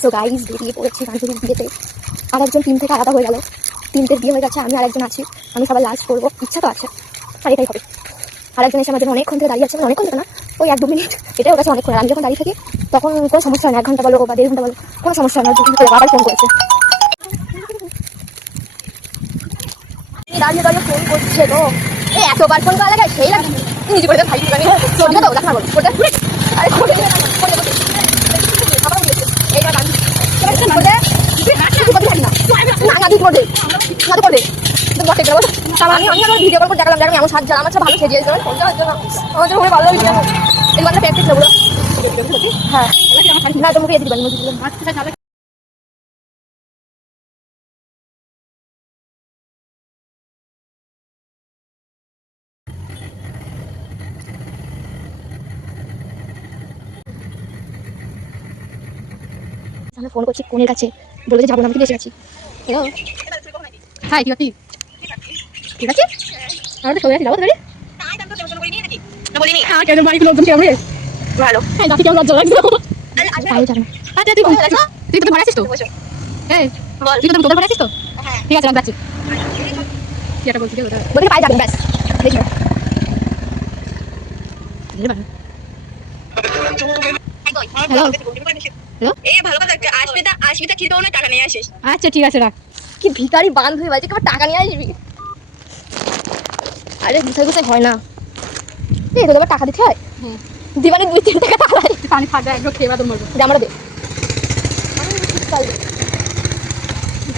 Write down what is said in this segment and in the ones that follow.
So guys বেরিয়ে পড়েছি বান্ধবীর বিয়েতে। আর একজন টিম থেকে আলাদা হয়ে গেল, টিমদের বিয়ে হয়ে গেছে, আমি আর একজন আছি। আমি সবার লাস্ট করবো, ইচ্ছা তো আছে, আর এটাই হবে। আর একজন এসে আমার জন্য অনেকক্ষণ থেকে দাঁড়িয়ে আছে, মানে অনেকক্ষণ থেকে না, ওই 1-2 মিনিট, এটাই ওর কাছে অনেকক্ষণ। আমি যখন দাঁড়িয়ে থাকি তখন কোনো সমস্যা হয় না, 1 ঘন্টা বলো বা 1.5 ঘন্টা বলো, কোনো সমস্যা হয় না। আবার ফোন করেছে, দাঁড়িয়ে দাঁড়িয়ে ফোন করছে তো, এই এতবার ফোন করা লাগে সেই লাগে নিজে করে ভাই দিবানি চলবে তো দেখা বলো ওটা। আরে করে এইটা গান বলে কিছু কথা জানি না না গাদি করে গাদি করে বটে গেল। তারপর আমি আমার ভিডিও কল করে দেখালাম যে আমি এমন সাজ আমার ভালো সেজিয়েছে ফোন দেওয়ার জন্য, আমার জন্য ভালো হয়েছে। এই গানটা প্র্যাকটিস নেবো। হ্যাঁ না তো মুখে দিয়ে দিবানি মুখে দিলাম। আমি ফোন করছি কোনের কাছে, বলে যে যাবো না, আমি এসে গেছি। হ্যালো হাই ঠিক আছে ঠিক আছে আর তো সবাই যাবো তাহলে না বলিনি। হ্যাঁ কেন বাড়ি লোকজন কেমন রে ভালো। হ্যাঁ দাদি কেমন লজ্জা লাগছে আরে যাবে না। আচ্ছা তুই তো ভাড়া আসিস তো এই বল তুই তো ভাড়া আসিস তো হ্যাঁ ঠিক আছে আমি যাচ্ছি। কি এটা বলছিস বলি পাই যাবেন ব্যাস দেখি হ্যালো হ্যালো এ ভালো কথা আসবিতা খেতেও না টাকা নিয়ে আসিস। আচ্ছা ঠিক আছে রাখ। কি ভিখারি বান্ধবী বাজে কেবল টাকা নিয়ে আসবি। আরে গুছাই গুছাই হয় না, এই তো টাকা দিতে হয় দিবানি 2-3 টাকা টাকা পানি ফাটা একদম খেয়ে বাদ মরবো যে আমরা দে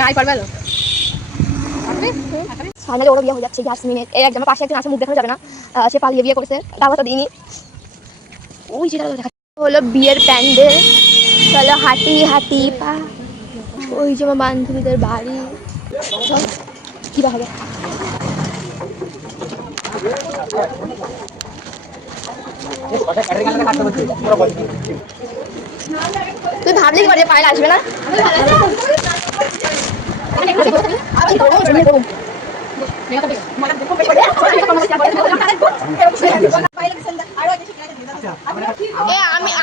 গায়ে পারবে না ফাইনালি ওরা বিয়ে হয়ে যাচ্ছে। ইয়াসমিনের এই একজন পাশে একজন আছে, মুখ দেখানো যাবে না, সে পালিয়ে বিয়ে করেছে, দাওয়াটা দিইনি। ওই যেটা দেখা হলো বিয়ের প্যান্ডেল, চলো হাঁটি হাঁটি পা। ওই যে আমার বান্ধবীদের বাড়ি, চল কি বা হবে। তুই ভাবলি কি পায়লা আসবে না?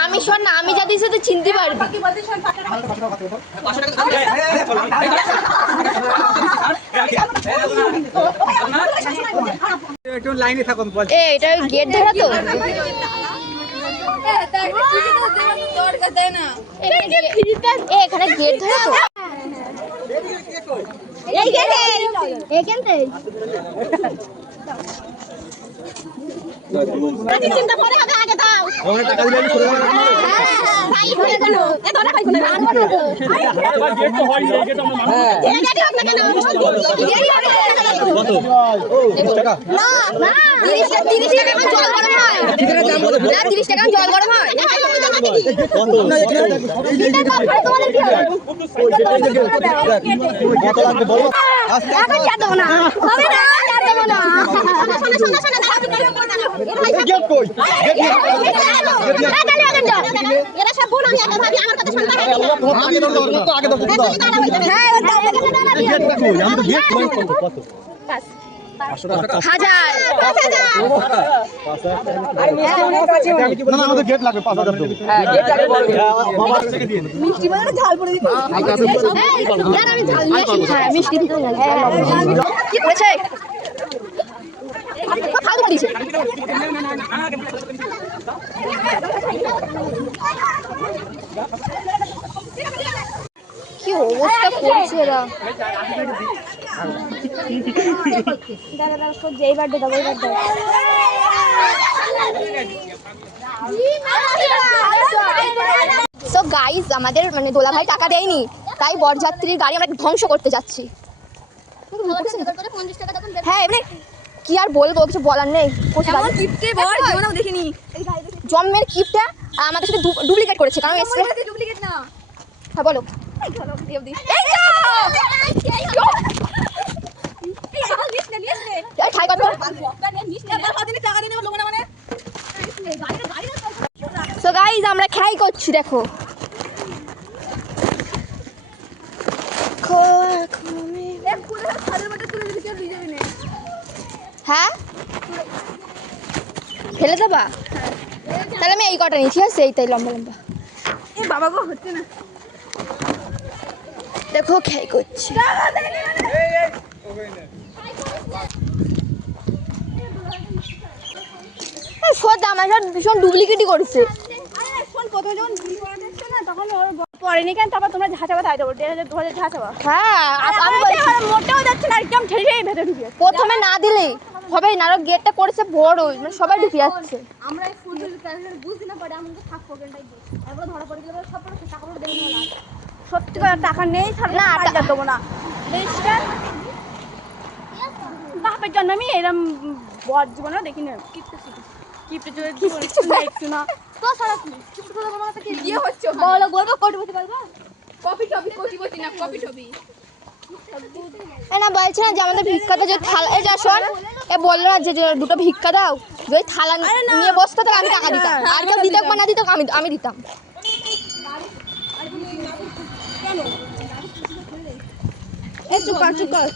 আমি শোন না, আমি যাদের সাথে চিনতে পারবি। একটু লাইনে থাকুন বল। এটা গেট ধরা তো এখানে গেট ধরা তো এই গেটে এইখানতে চিন্তা করে হবে আগে দাও ওরে টাকা দিলে আমি সরে যাব। ভাই হয়ে গেল এ ধরে পাইছো না গেট তো হয় গেট আমরা মানুষ এই গেটে হোক না কেন কত ও 20 টাকা না না 30 টাকা জল গরম হয় না 30 টাকা জল গরম হয় কত না এটা তারপরে তোমাদের কি হবে কত লাগবে বলো আস্তে এখন যা দাও না হবে না যা দাও না শোনা গেট কই গেট এরা সব ভুল আমি একটা ভাবি আমার কথা শুনতে হবে আগে দাও তো আগে দাও হ্যাঁ ওটা গেট কই আমি তো গেট কত 1000 না আমাদের গেট লাগবে 5000 দেব হ্যাঁ গেট লাগবে বাবা থেকে দিয়ে মিষ্টি মানে ঝাল পড়ে দিতে আমি ঝাল নিয়ে আসি। হ্যাঁ মিষ্টি দিতে কি করেছে খাওয়া দাওয়া দিয়েছে কি অবস্থা করছে এরা। যেই বার্থডে দাও বার্থডে সো গাইজ আমাদের মানে দোলা ভাই টাকা দেয়নি, তাই বরযাত্রীর গাড়ি আমরা ধ্বংস করতে যাচ্ছি। হ্যাঁ এবারে কি আর বলবো, কিছু বলার নেই। দেখিনি জন্মের কিপটা আমাদের সাথে ডুপ্লিকেট করেছে, কারণ ডুপ্লিকেট না। হ্যাঁ বলো সো গাইজ আমরা খাই করছি দেখো। হ্যাঁ ফেলে দেবা, তাহলে আমি এই কটা নিই, ঠিক আছে? এই তাই লম্বা লম্বা। বাবা গো হচ্ছে না, দেখো খেয়ে করছি। সত্যি আমার সাথে ভীষণ ডুপ্লিকেটই করছে। প্রথমে যখন ভুল করা দেখছো না তখন ওর পড়েনি কেন, তারপর তোমরা ঝাঁচাবা তাই দেবো 1,500 ঝাঁচাবা। হ্যাঁ আমি মোটেও যাচ্ছে না, একদম ঠেলে ভেতরে ঢুকে প্রথমে না দিলেই হবে না, আরো গেটটা করেছে বড়, মানে সবাই ঢুকে যাচ্ছে। আমরা এই ফুটবল ক্যারিয়ার বুঝতে না পারি আমাকে থাকবো কেনটাই তারপর ধরা পড়ে গেলে সব টাকাগুলো দেখে নেওয়া সত্যি করে টাকা নেই তাহলে না, না টাকা দেবো না। রেজিস্টার বাপের জন্য আমি এরম বর জীবনেও দেখি না। কিপটে চলে দেখছি না তো সারা কিপটে চলে বাবা থেকে বিয়ে হচ্ছে বলো বলবো কোটিপতি বলবো কপি টপি কোটিপতি না কপি টপি না বলছে না যে আমাদের ভিক্ষাটা যে থালা, এই যা শোন, এ বললো না যে দুটো ভিক্ষা দাও, যদি থালা নিয়ে বসতো তো আমি টাকা দিতাম, আর কেউ দিতাম বা না দিতাম আমি দিতাম। এই চুপ কর চুপ কর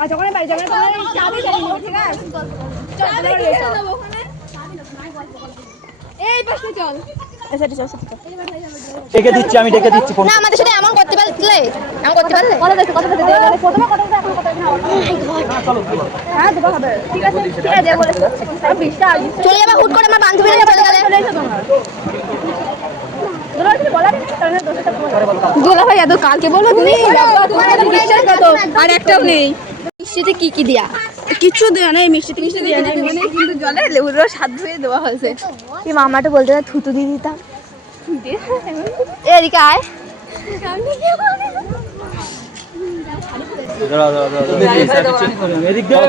আর যখন বাড়ি যাবেন তখন চাবি দিয়ে নিও, ঠিক আছে? এই পাশে চল ডেকে দিচ্ছি, আমি ডেকে দিচ্ছি ফোন। না আমাদের সাথে এমন করতে পারলে, এমন করতে পারলে প্রথমে কথা এখন কথা হ্যাঁ দেবো হবে, ঠিক আছে ঠিক আছে বলে চলে যাবে হুট করে, আমার বান্ধবীরা চলে গেলে। দোলা ভাই এত কালকে বলবো তুমি আর একটাও নেই। মিষ্টিতে কি কি দিয়া? কিছু দেওয়া নেই, মিষ্টি মিষ্টি দেওয়া নেই, কিন্তু জলে লেবুর রস হাত ধুয়ে দেওয়া হয়েছে। এই মামাটা বলতে না থুতু দিয়ে দিতাম। এদিকে আয়। এদিক দিয়ে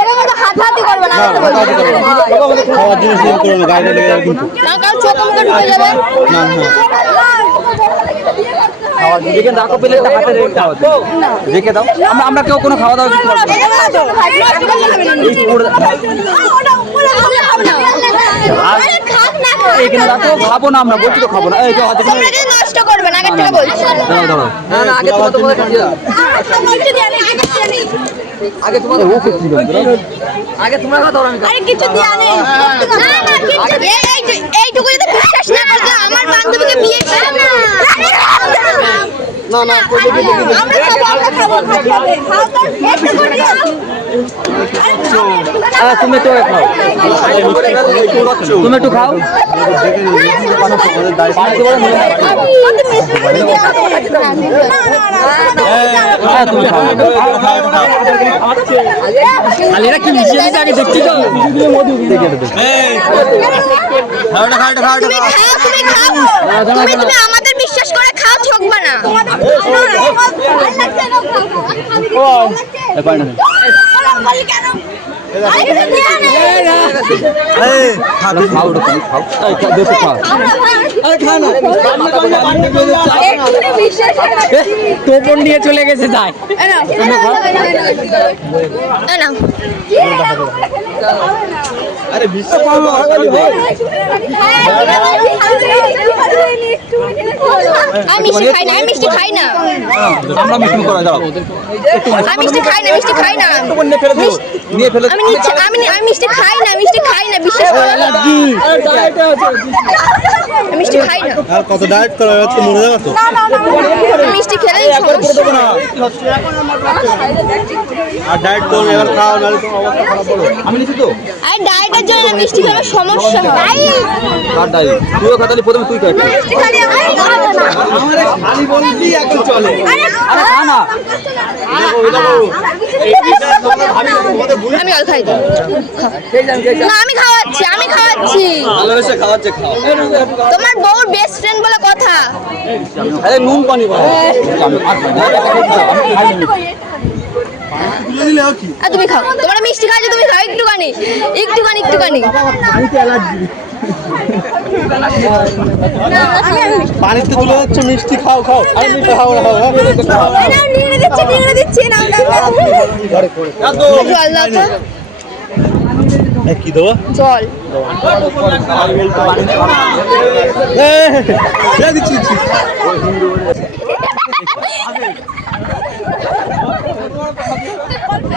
এরকম তো হাতাহাতি করবে না, আমাকে বলবে। খাওয়ার জিনিস দিন করো না, গায়ে লেগে যাবে কিন্তু। না কারণ চোখ মুখে ঢুকে যাবে। খাওয়ার জিনিস দেখে দাও, প্লেটটা হাতে রেখে দাও, রেখে দাও। আমরা কেউ কোনো খাওয়া দাওয়া কিছু করবো না। এই পুরো এখানে রাখো, খাবো না আমরা, বলছি তো খাবো না। এই যে হাতে তোমরা যদি নষ্ট করবে না, আগের থেকে বলছি। দাও দাও। না না আগে তোমার তোমার আগে তোমার ও খুব ছিল আগে তোমার কথা বলো আমি আরে কিছু দেয়া নেই এইটুকু যদি বিশ্বাস না করতে আমার বান্ধবীকে বিয়ে করে না। না না তুমি তো খাও তুমি একটু খাও তুমি খাও আলেরা কি মিশিয়ে দিতে আগে দেখছি তো তুমি খাও তুমি আমাদের বিশ্বাস করে খাও, ঠকবা না। টোপন নিয়ে চলে গেছে তাই আরে বিশ্বাস আমি মিষ্টি খাই না, আমি মিষ্টি খাই না, আমরা মিষ্টি করা যাও, আমি মিষ্টি খাই না, মিষ্টি খাই না, নিয়ে ফেলে আমি নিচ্ছি, আমি মিষ্টি খাই না, মিষ্টি খাই না, বিশ্বাস করো। আমি মিষ্টি খাই না, আর কত ডায়েট করা হচ্ছে মনে যাবে তো। আমি মিষ্টি খেলেই সমস্যা। আর ডায়েট করবে, এবার খাও নাহলে তোমার অবস্থা খারাপ হবে। আমি নিচ্ছি তো। আর ডায়েটের জন্য মিষ্টি খেলে সমস্যা হয়। আর ডায়েট তুইও খাতালি, প্রথমে তুই খাই। আমি বলছি এখন চলে। আরে খা না আমি জল খাই দিই। না আমি খাওয়াচ্ছি, আমি খাওয়াচ্ছি। ভালোবেসে খাওয়াচ্ছে, খাও। তোমার বউর বেস্ট ফ্রেন্ড বলে কথা। আরে নুন পানি বল। আর তুমি খাও, তোমরা মিষ্টি খাইছো, তুমি খাও একটুখানি, একটুখানি, একটুখানি। পানিতে তুলে যাচ্ছে, মিষ্টি খাও খাও। আর মিষ্টি খাও না, নিয়ে দিচ্ছি না জল দাও তো, কি দেবো? জল। দিচ্ছি দিচ্ছি।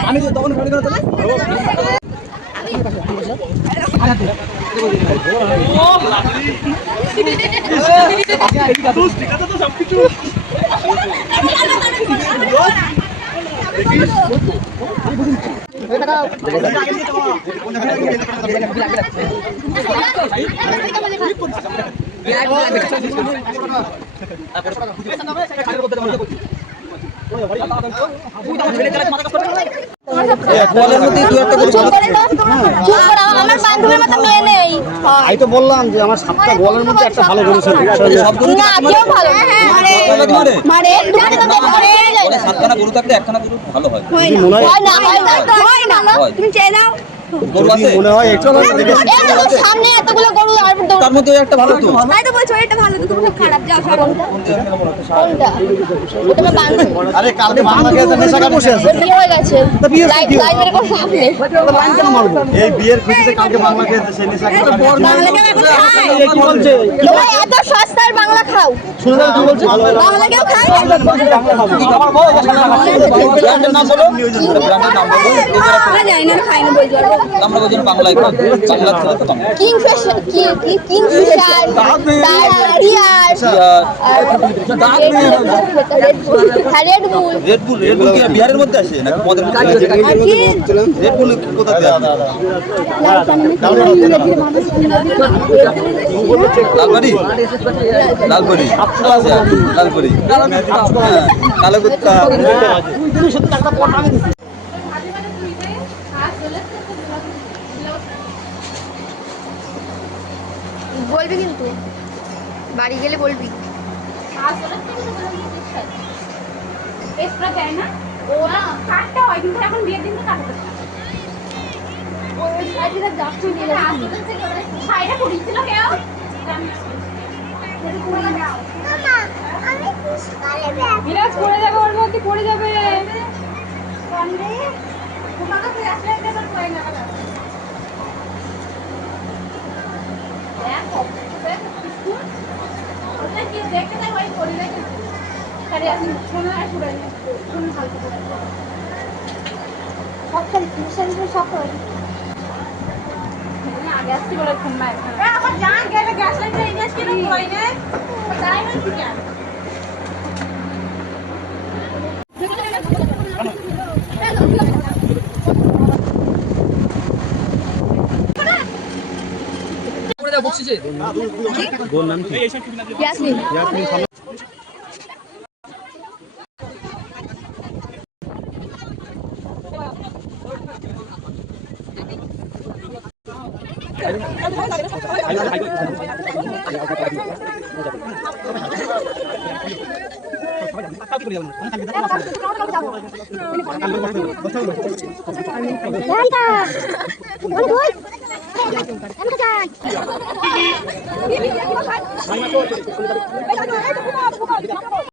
আমি তো তখন পানি করে গোয়ালের মধ্যে দু একটা করে আমার বান্ধবীর মতো মেয়ে নেই। আমি তো বললাম যে আমার 7টা গোয়ালের মধ্যে একটা ভালো গরু ছিল সব গরু না কেউ ভালো মানে মানে 7খানা গরু থাকলে একখানা গরু ভালো হয়। মনে হয় তুমি চেয়ে নাও। গরু আছে মনে হয় একটু সামনে এতগুলো গরু আর তার মধ্যে একটা ভালো তো তাই তো বলছো এটা ভালো তো তুমি খারাপ যাও কোনটা ওটা বান্ধবী আরে কালকে বাংলা খেতে নেশা কাটে বসে আছে বিয়ে হয়ে গেছে লাইভের কোনো লাভ নেই এই বিয়ের খুশিতে কালকে বাংলা খেতে সেই নেশা কাটে বাংলা কেউ এখন খায় কি বলছে তোমরা এত সস্তার বাংলা খাও শুনলে কি বলছে বাংলা কেউ খায় আমার বউ ব্র্যান্ডের নাম বলো ব্র্যান্ডের নাম বলো আমরা জানি না খাই না বলতে পারবো আমরা ওই জন্য বাংলায় বাংলা ছেলে তো বাংলা কিংফিশার কিংফিশার রেড বুল রেড বুল কি বিহারের মধ্যে আসে নাকি মদের মধ্যে আসে? রেড বুল কোথা থেকে আসে? লালবাড়ি লালবাড়ি আচ্ছা লালবাড়ি কালাকুত্তা বলবি কিন্তু বাড়ি গেলে বলবি এক্সট্রা দেয় না ও না কাটতে হয় কিন্তু এখন বিয়ের দিন তো কাটতে হয় ওই সাইডে যাচ্ছে নিয়ে সাইডে পড়িছিল কেউ বিরাজ পড়ে যাবে ওর মধ্যে পড়ে যাবে তোমার কাছে আসলে একটা তো হয় না ওটা কি দেখতে তাই ওই পড়ে যায় আরে আমি শোনা আর পুরো কোন হালকা সবটাই মিশালি সব করে আগে আসছি বলে ঘুমায় আমার জান গেলে গ্যাস লাইনটা ইনভেস কেন কই না তাই না ঠিক আছে ইয়াসমিন